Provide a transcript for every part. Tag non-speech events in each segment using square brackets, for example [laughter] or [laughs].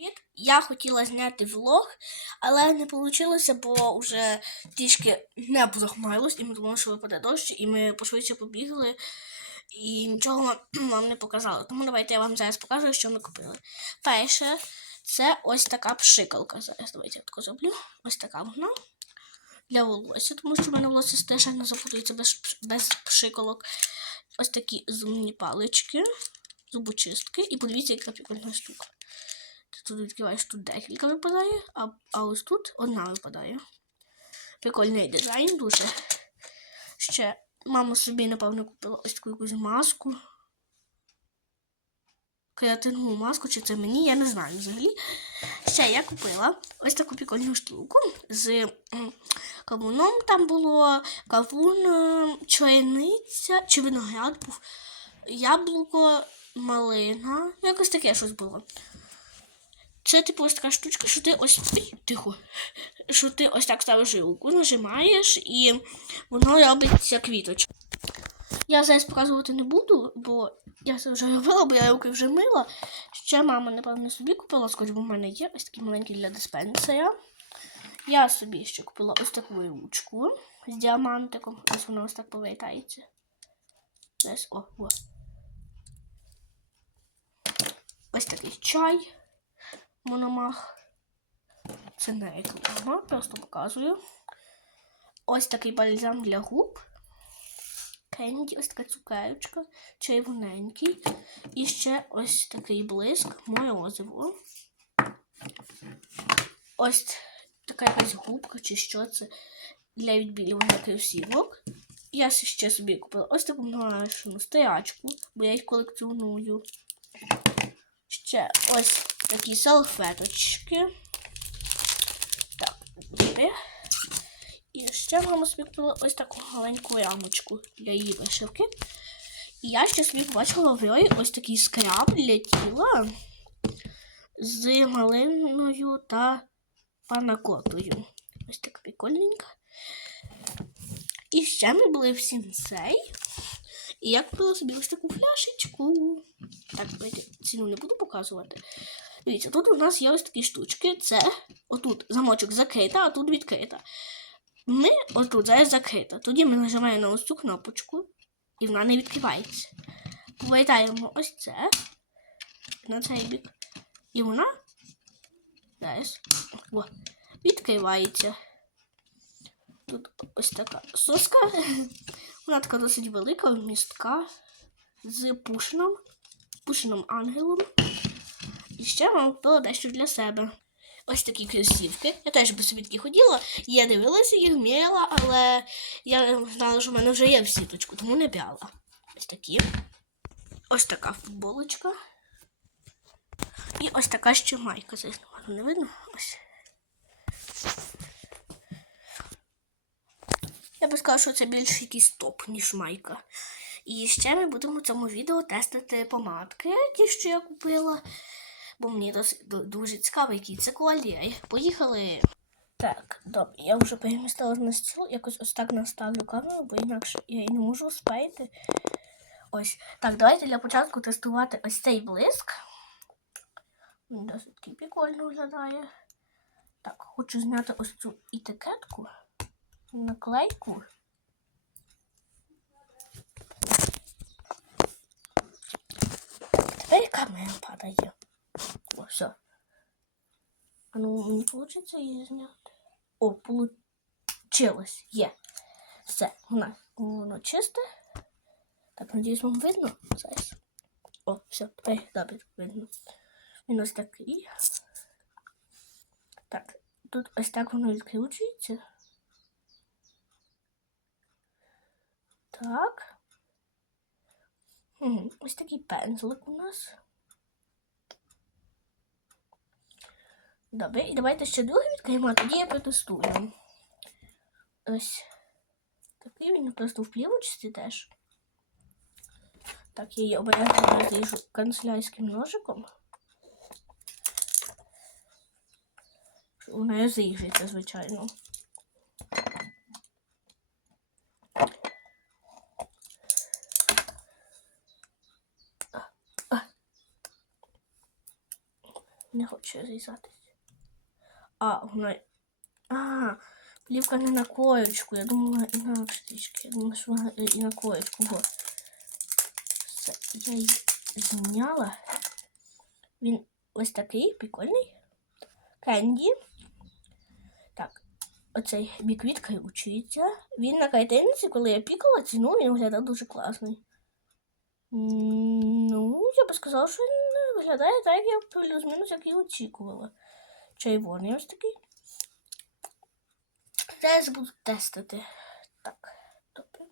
Привіт! Я хотіла зняти влог, але не вийшло, бо вже трішки небо захмарилось, і ми думали, що випаде дощ, і ми пошвидше побігли і нічого [clears throat] вам не показали. Тому давайте я вам зараз покажу, що ми купили. Перше, це ось така пшикалка. Зараз давайте я таку зроблю. Ось така вона. Для волосся, тому що в мене волосся страшенно запутується без, без пшикалок. Ось такі зумні палички, зубочистки. І подивіться, яка прикольна штука. Тут відкриваєш, тут декілька випадає, а, а ось тут одна випадає. Прикольний дизайн дуже. Ще мама собі, напевно, купила ось таку якусь маску. Креатинову маску, чи це мені, я не знаю взагалі. Ще я купила ось таку прикольну штуку з кавуном. Там було кавун, е, чайниця чи виноград був, яблуко, малина. Якось таке щось було. Це типу ось така штучка, що ти ось тихо. Що ти ось так ставиш руку, нажимаєш, і воно робиться квіточка. Я зараз показувати не буду, бо я це вже робила, бо я руки вже мила. Ще мама, напевно, собі купила скотч, бо в мене є ось такий маленький для диспенсера. Я собі ще купила ось таку ручку з діамантиком. Ось вона ось так повертається. Зараз, о, о. Ось такий чай. Мономах. Це не реклама, просто показую. Ось такий бальзам для губ. Кенді, ось така цукерочка, червоненький. І ще ось такий блиск, морозиво. Ось така якась губка чи що це для відбілювання кросівок. Я ще собі купила ось таку нашу стоячку, бо я їх колекціоную. Ще ось такі салфеточки. Так, є. І ще мама собі ось таку маленьку рамочку для її вишивки. І я ще собі побачила в Рої ось такий скраб для тіла з малиною та панакотою. Ось так прикольненько. І ще ми були в сінсей. І я купила собі ось таку фляшечку. Так, ціну не буду показувати. Дивіться, тут у нас є ось такі штучки. Це отут замочок закрита, а тут відкрита. Ми отут зараз закрита. Тоді ми нажимаємо на ось цю кнопочку, і вона не відкривається. Повертаємо ось це на цей бік. І вона зараз о, відкривається. Тут ось така соска. [laughs] Вона така досить велика, містка з пушином, пушином ангелом. І ще вам купила дещо для себе. Ось такі кросівки. Я теж би собі такі ходила. Я дивилася їх, міряла, але я знала, що в мене вже є в сіточку, тому не брала. Ось такі. Ось така футболочка. І ось така ще майка. Зараз не видно. Ось. Я би сказала, що це більше якийсь топ, ніж майка. І ще ми будемо в цьому відео тестити помадки, ті, що я купила. Бо мені досить дуже цікаво, який це колір. Поїхали. Так, добре, я вже перемістила на стіл, якось ось так наставлю камеру, бо інакше я і не можу спайти. Ось. Так, давайте для початку тестувати ось цей блиск. Він досить такий прикольно виглядає. Так, хочу зняти ось цю етикетку, наклейку. Тепер камера падає. Все. Ну, не вийде її зняти. О, получилось. Є. Все, вона, воно чисте. Так, надіюсь, вам видно зараз. О, все, тепер добре видно. Він ось такий. Так, тут ось так воно відкручується. Так. Ось такий пензлик у нас. Добре, і давайте ще другий відкриємо, а тоді я протестую. Ось такий він просто в плівочці теж. Так, я її обережно розріжу канцелярським ножиком. Вона розріжеться, звичайно. Не хоче різатись. А, вона. А, плівка не на коєчку. Я думала інакше трішки. Я думала, що вона і на коєчку. Бо все, я її зняла. Він ось такий прикольний. Кенді. Так, оцей бік відкручується. Він на картинці, коли я пікала ціну, він виглядав дуже класний. Ну, я би сказала, що він виглядає так, як плюс-мінус, як і очікувала. Червоний ось такий. Зараз буду тестити. Так, добре.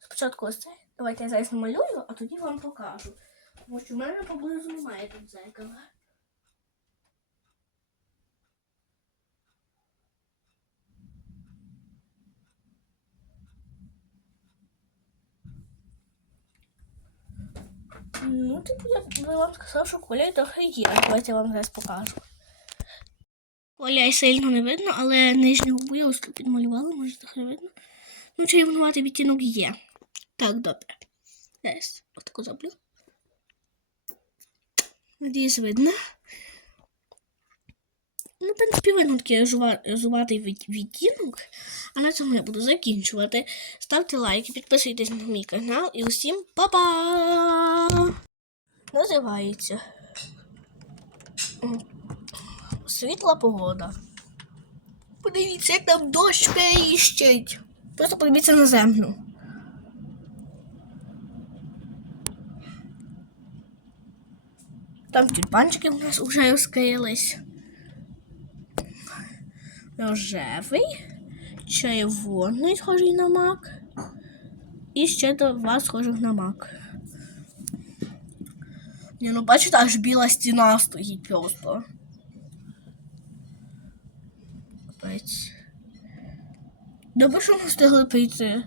Спочатку ось це. Давайте я зараз намалюю, а тоді вам покажу. Тому що в мене поблизу немає тут зеркала. Ну, типу, я би вам сказав, що колір трохи є. Давайте я вам зараз покажу. Коля сильно не видно, але я ось підмалювала, може трохи видно. Ну, червонуватий відтінок є. Так, добре. Зараз отаку зроблю. Надіюсь, видно. Ну, в принципі, видно такий жува- відтінок. А на цьому я буду закінчувати. Ставте лайки, підписуйтесь на мій канал і усім па-па! Називається Світла погода. Подивіться, як там дощ періщить. Просто подивіться на землю. Там тюльпанчики у нас вже розкрились. Рожевий, червоний, схожий на мак. І ще два схожих на мак. Ні, ну бачите, аж біла стіна стоїть просто. Капець. Добре, що ми встигли прийти.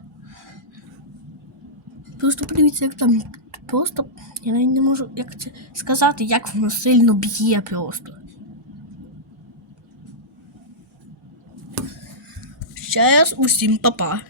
Просто подивіться, як там просто. Я навіть не можу як це сказати, як воно сильно б'є просто. Ще раз усім па-па.